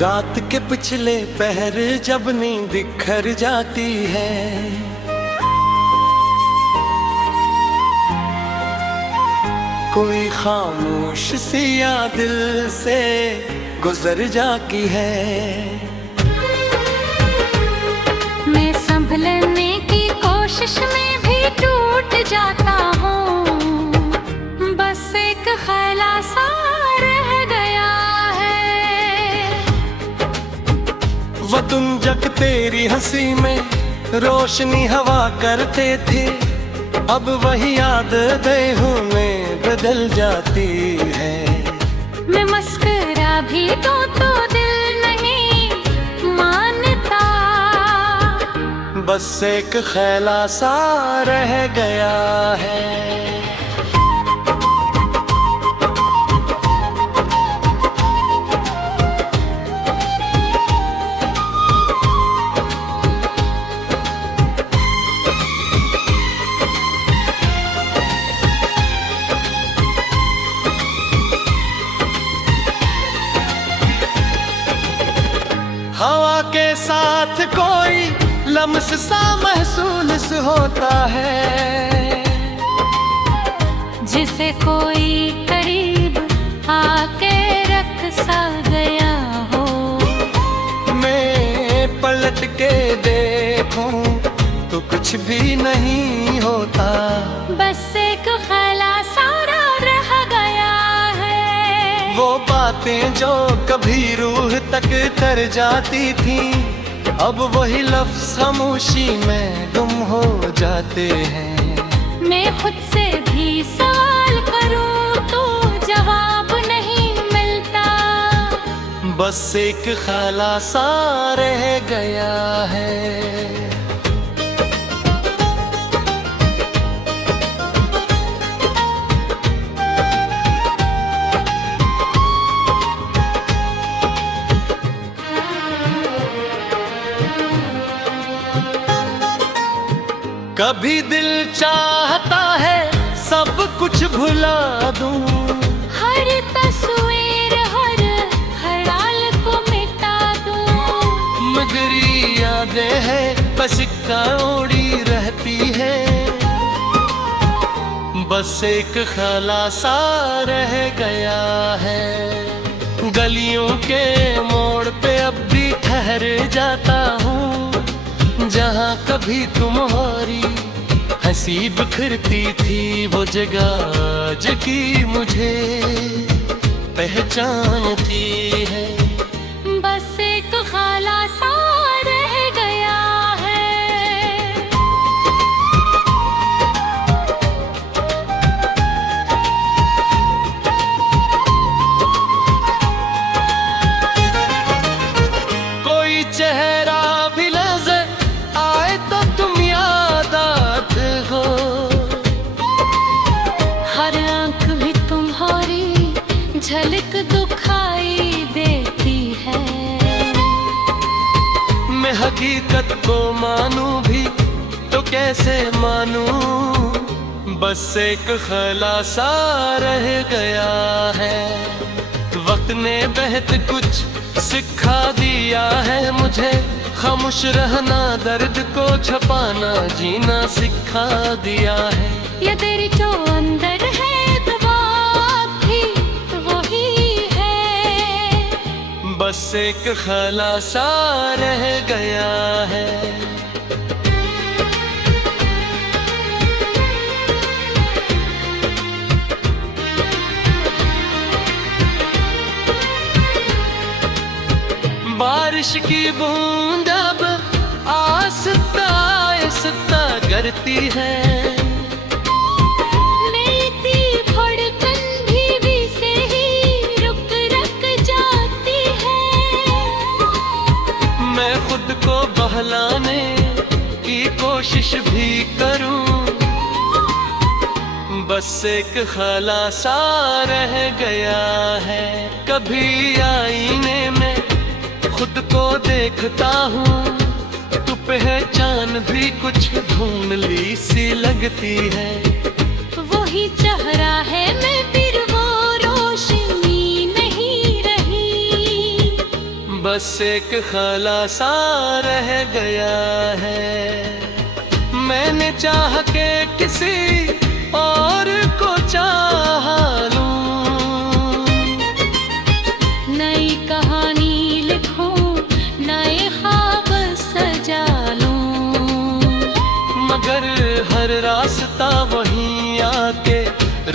रात के पिछले पहर जब नींद बिखर जाती है, कोई खामोश सी याद दिल से गुजर जाती है। मैं संभलने की कोशिश में भी टूट जाता हूँ, बस एक ख्याल सा रह गया है। वो तुम जग तेरी हंसी में रोशनी हवा करते थे, अब वही आदतें में बदल जाती है। मैं मस्करा भी तो दिल नहीं मानता, बस एक ख्याल सा रह गया है। हवा के साथ कोई लम्स सा महसूस होता है, जिसे कोई करीब आके रख सा गया हो। मैं पलट के देखूं तो कुछ भी नहीं होता, बस एक ख्याल सारा रह गया है। वो बातें जो कभी रूह तक तर जाती थी, अब वही लफ्ज़ खामोशी में गुम हो जाते हैं। मैं खुद से भी सवाल करूं तो जवाब नहीं मिलता, बस एक ख्याल सा रह गया है। कभी दिल चाहता है सब कुछ भुला दूं, हर तस्वीर हर ख्याल को मिटा दूं, मगर ये यादें हैं बस कौड़ी रहती है, बस एक ख्याल सा रह गया है। गलियों के मोड़ पे अब भी ठहर जाता हूँ, जहाँ कभी तुम्हारी हंसी बिखरती थी, वो जगह जगी मुझे पहचानती है। बस एक ख्याल सा रह गया है। कोई चेहरा भी नजर आए तो तुम याद आते हो, हर आंख भी तुम्हारी झलक दिखाई देती है। मैं हकीकत को मानूं भी तो कैसे मानूं, बस एक ख्याल सा रह गया है। वक्त ने बेहद कुछ सिखा दिया है मुझे, खामोश रहना दर्द को छुपाना जीना सिखा दिया है। ये तेरी जो अंदर है दवा भी वही है, बस एक ख्याल सा रह गया है। बारिश की बूंद अब आस्ता आहिस्ता गिरती है, मेरी धड़कन भी से ही रुक जाती है। मैं खुद को बहलाने की कोशिश भी करूं, बस एक ख्याल सा रह गया है। कभी आईने में खुद को देखता हूँ, तू पहचान भी कुछ धुंधली सी लगती है। वही चेहरा है मैं फिर वो रोशनी नहीं रही, बस एक खलासा रह गया है। मैंने चाह के किसी और को चाह लूं, नई कहानी लिखूं, नए ख्वाब सजा लूं, मगर हर रास्ता वहीं आके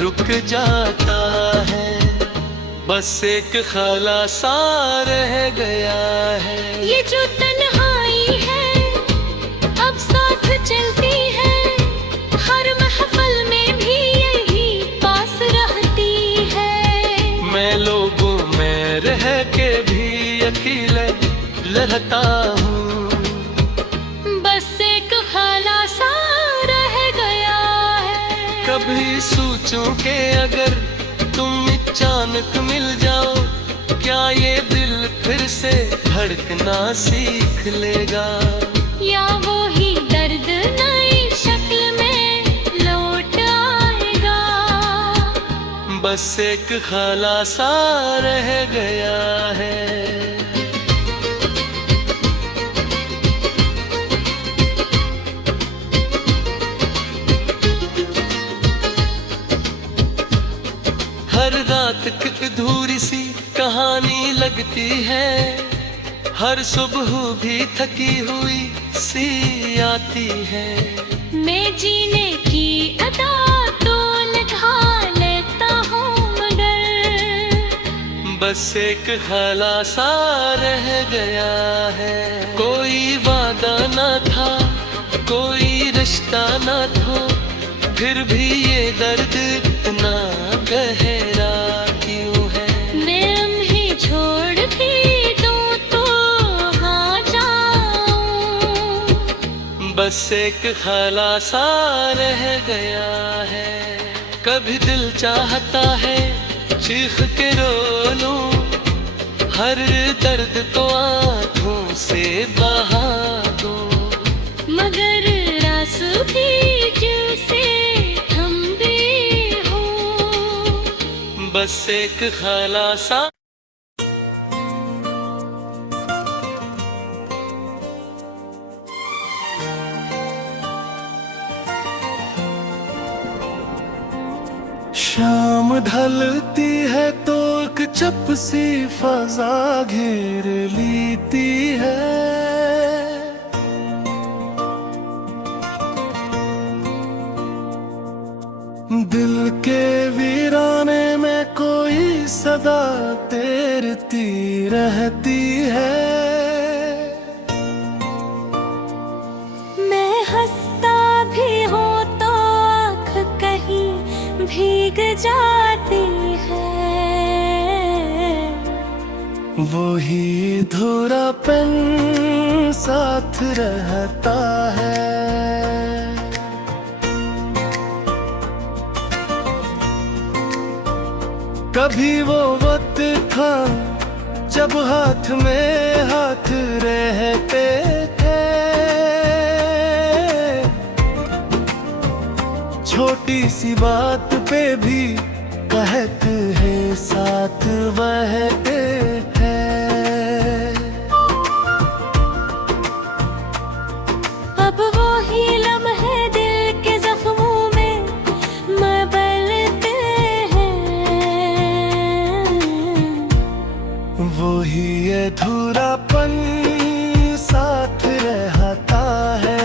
रुक जाता है। बस एक खलासा रह गया है। ये जो तन्हाई है अब साथ चलती है, हर महफिल में भी यही पास रहती है। मैं लोगों में रह के भी अकेले रहता हूँ, बस एक खलासा रह गया है। कभी सोचूं कि अगर तुम अचानक मिल जाओ, क्या ये दिल फिर से धड़कना सीख लेगा, या वो ही दर्द नई शक्ल में लौट आएगा। बस एक खलासा रह गया है। हर रात की अधूरी सी कहानी लगती है, हर सुबह भी थकी हुई सी आती है। मैं जीने की अदा तो निभा लेता हूँ, मगर बस एक खलासा रह गया है। कोई वादा न था, कोई रिश्ता न था, फिर भी ये दर्द इतना गहरा क्यों है। मैं लम्हे छोड़ भी दूं तो हाँ जाऊं, बस एक खलासा रह गया है। कभी दिल चाहता है चीख के रो लूं, हर दर्द को आंखों से बहा दूं, मगर आंसू भी दिल से थम भी हो। बस एक खलासा। शाम ढलती है तो एक चपसी फजा घेर लेती है, दिल के वीराने में कोई सदा तैरती रहती है। मैं हंसता भी हूँ तो आँख कहीं भीग जाती है, वही अधूरापन साथ रहता है। कभी वो वक्त था जब हाथ में हाथ रहते थे, छोटी सी बात पे भी कहते हैं साथ बहते हैं। अब वो ही लम्हे दिल के जख्मों में मबलते हैं, वही अधूरापन साथ रहता है।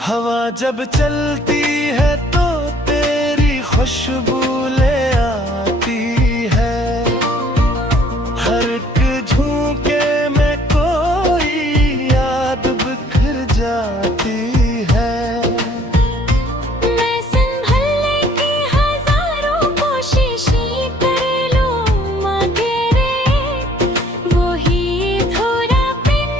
हवा जब चलती है तो तेरी खुशबू ले आती है, हर एक झोंके में कोई याद बिखर जाती है। मैं संभलने की हजारों कोशिशें कर लूं, मगर वही अधूरापन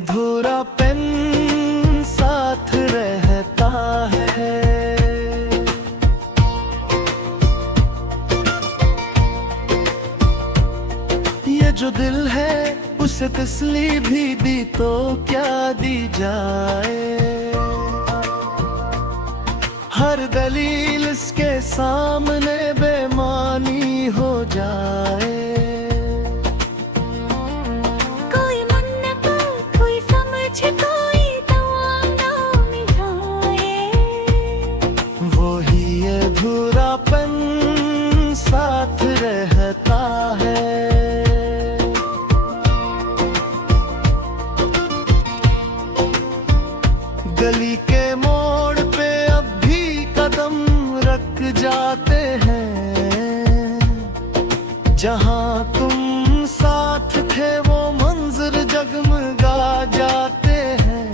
धुरापन साथ रहता है। ये जो दिल है उसे तसली भी दी तो क्या दी जाए। हर दलील इसके सामने बेमानी हो जाए। कोई मुन्नका कोई समझ कोई दवा ना मिलाए। वही ये धुरापन साथ रहता है। गली के मोड़ पे अब भी कदम रख जाते हैं। जहां तुम साथ थे वो मंजर जगमगा जाते हैं।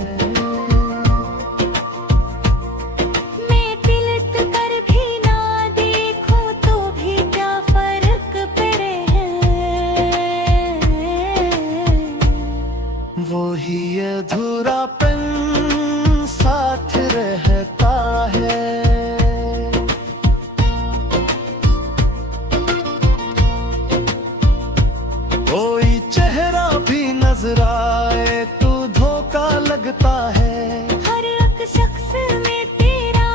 मैं तिलक कर भी ना देखूं तो भी क्या फर्क पड़े है। वही ये धुरापन साथ रहता है। कोई चेहरा भी नजर आए तो धोखा लगता है। हर एक शख्स में तेरा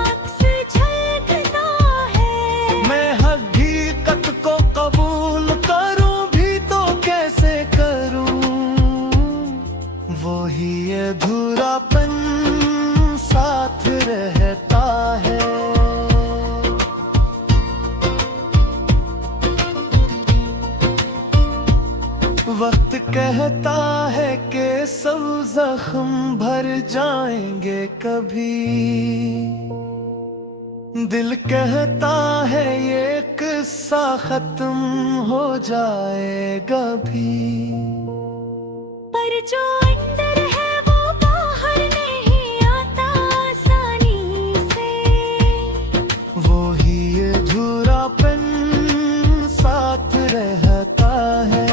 अक्स झलकता है। मैं हकीकत को कबूल करूं भी तो कैसे करूं। वही ये धुरापन साथ रहता है। वक्त कहता है कि सब जख्म भर जाएंगे कभी। दिल कहता है ये किस्सा खत्म हो जाएगा भी। पर जो अंदर है वो बाहर नहीं आता आसानी से। वही ये धुरापन साथ रहता है।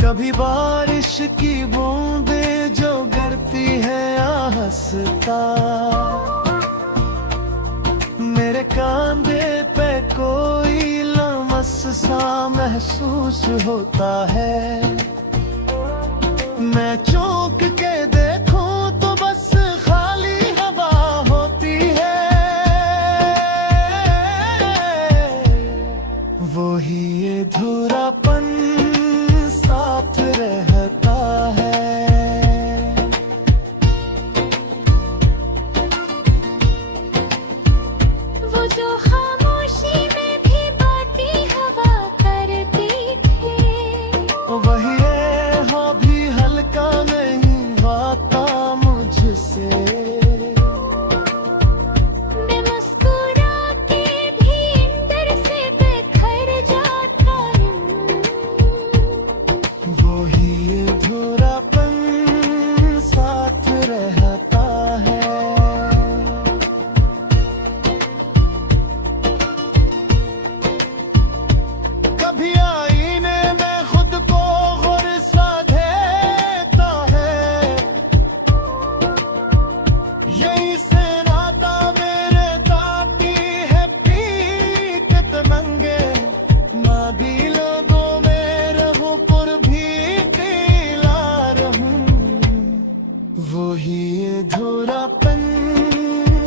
कभी बारिश की बूंदें जो गिरती है आहस्ता। मेरे कांधे पे कोई लमस सा महसूस होता है। मैं चौंक के देखूं तो बस खाली हवा होती है। वही ये धुरापन साथ रहता है। वो जो खामोशी में भी बातें हवा करती थी। वही ये हाँ भी हल्का नहीं वाता मुझसे। मैं मुस्कुरा के भी अंदर से बिखर जाता हूँ। वही ये धुरापन साथ रहता है। कभी आईने में खुद को गुस्सा देता है। यही से नाता मेरे ताती है पीक तमंगे। ना भी लोगों में रहूं पर भी तिला रहूं। वही ये धुरापन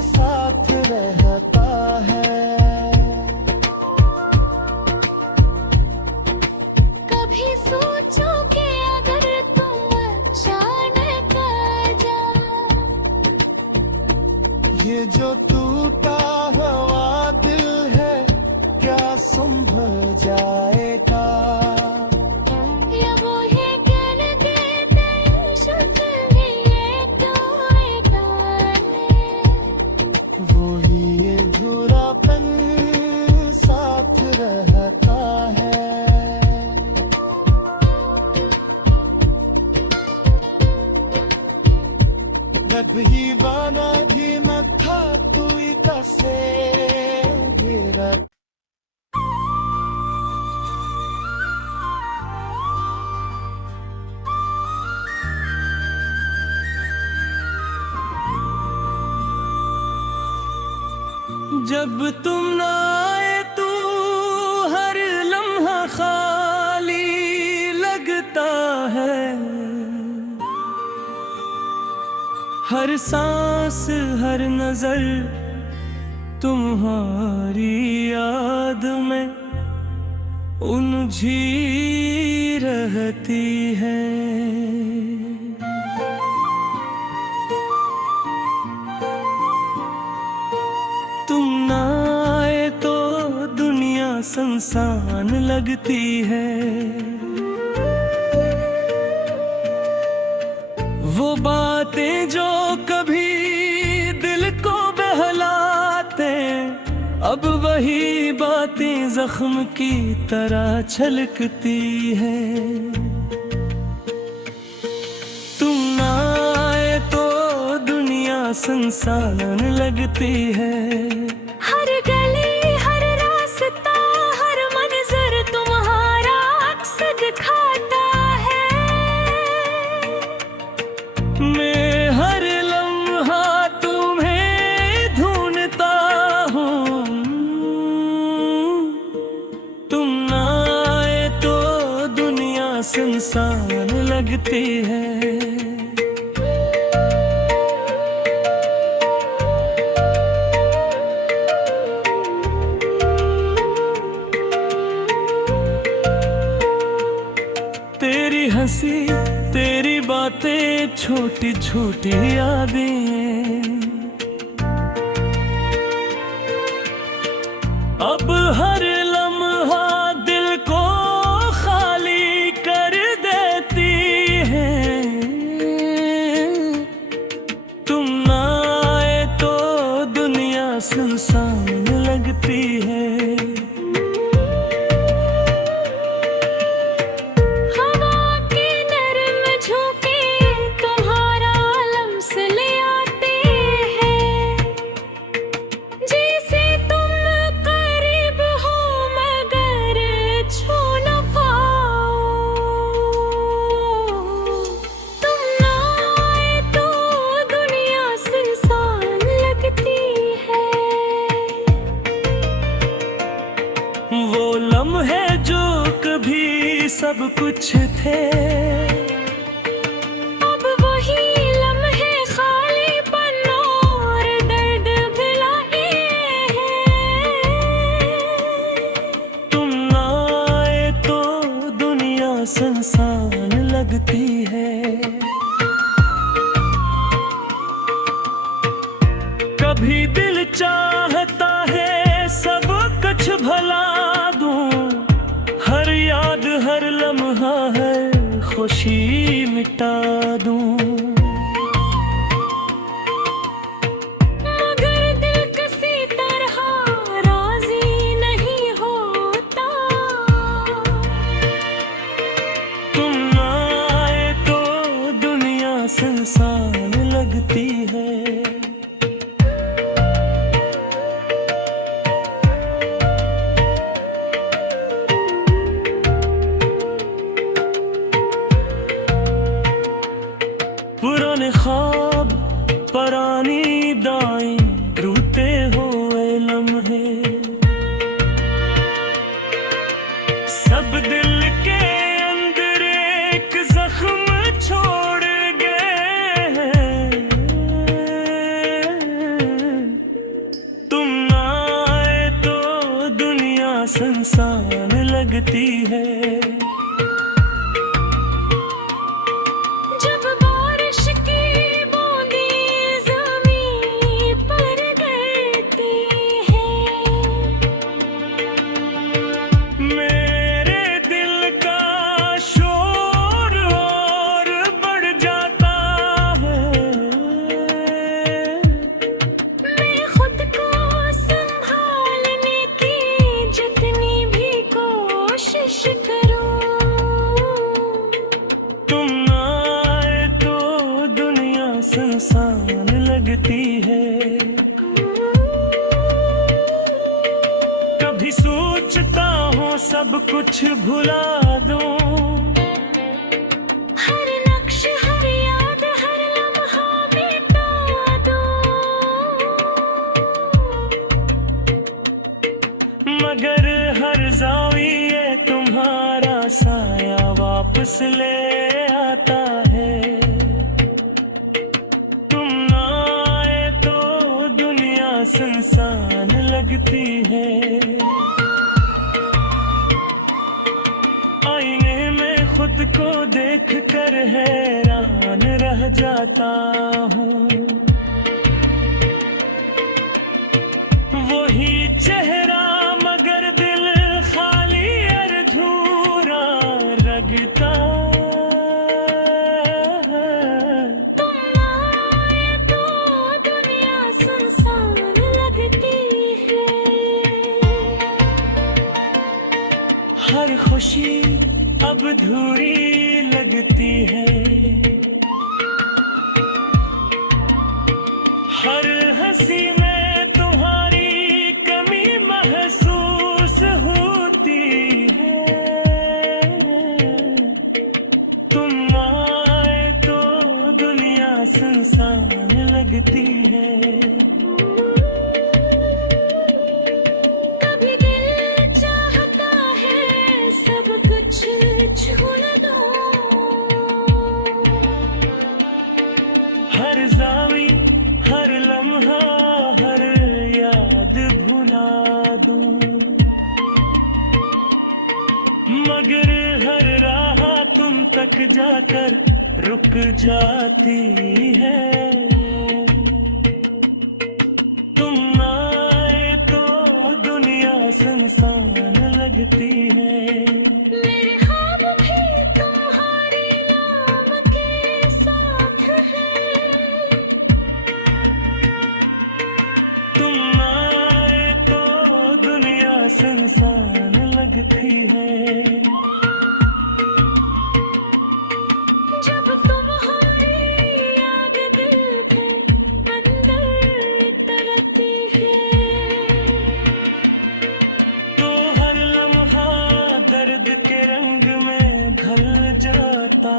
साथ रहता है। कभी सोचो कि अगर तुम अचानक आ जाओ। ये जो टूटा हुआ दिल है क्या संभल जाएगा। या वो ये कह देते शुक्र है टूटा है। वही ये धुरापन साथ रहता है। कभी वाना भी न था तू इधर से मेरा। जब तुम ना आए तू हर लम्हा खाली लगता है, हर सांस हर नजर तुम्हारी याद में उलझी रहती है। तुम ना आए तो दुनिया सुनसान लगती है। वो बातें जो कभी दिल को बहलाते, अब वही बातें जख्म की तरह छलकती है। तुम ना आए तो दुनिया सुनसान लगती है। हर गली हर रास्ता हर मंजर तुम्हारा अक्स दिखाता है। मैं हर लम्हा तुम्हें ढूंढता हूँ। तुम ना आए तो दुनिया सुनसान लगती है। तेरी हंसी तेरी बातें छोटी छोटी यादें, अब हर लम्हा दिल को खाली कर देती है। तुम ना आए तो दुनिया सुनसान लगती है। वो लम्हे जो कभी सब कुछ थे, अब वही लम्हे खालीपन और दर्द भिलाए हैं। तुम ना आए तो दुनिया सुनसान लगती है। कभी दिल चाहता है सब कुछ भला दूं, हर याद हर लम्हा हर खुशी मिटा दूं। मगर दिल किसी तरह राजी नहीं होता। तुम ना आए तो दुनिया सुनसान लगती है। पुराने ख्वाब परानी दाई रूते हुए लम्हे, सब दिल के अंदर एक जख्म छोड़ गए हैं। तुम ना आए तो दुनिया सुनसान लगती है। जब बारिश की बूंदें ज़मीं पर गिरती हैं, मेरे दिल का शोर और बढ़ जाता है। मैं खुद को संभालने की जितनी भी कोशिश करूं, तुम ना आए तो दुनिया सुनसान लगती है। कभी सोचता हूँ सब कुछ भुला दूं, हर नक्श हर याद हर लम्हा मिटा दूं। मगर हर ज़ाविये तुम्हारा साया वापस ले आता है। तुम ना आए तो दुनिया सुनसान लगती है। आईने में खुद को देख कर हैरान रह जाता हूँ। वही चेहरा मगर दिल खाली और अधूरा लगता। तुम आए तो दुनिया सुनसान लगती है। हर खुशी अब अधूरी लगती है। हर हंसी में तुम्हारी कमी महसूस होती है। तुम आए तो दुनिया सुनसान लगती है। कभी दिल चाहता है सब कुछ छोड़ दो। हर ज़ावी हर लम्हा हर याद भुला दूं। मगर हर राह तुम तक जाकर रुक जाती है। तुम आए तो दुनिया सुनसान लगती है। मेरे ख्वाब भी तुम्हारे नाम के साथ हैं। तुम आए तो दुनिया सुनसान लगती है। जब तुम्हारी याद दिल के अंदर तरती है। तो हर लम्हा दर्द के रंग में ढल जाता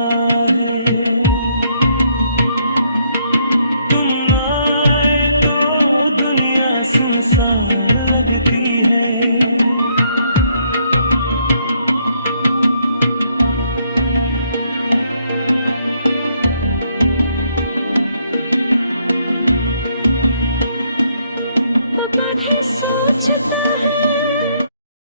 है। तुम आए तो दुनिया सुनसान लगती है। कभी सोचता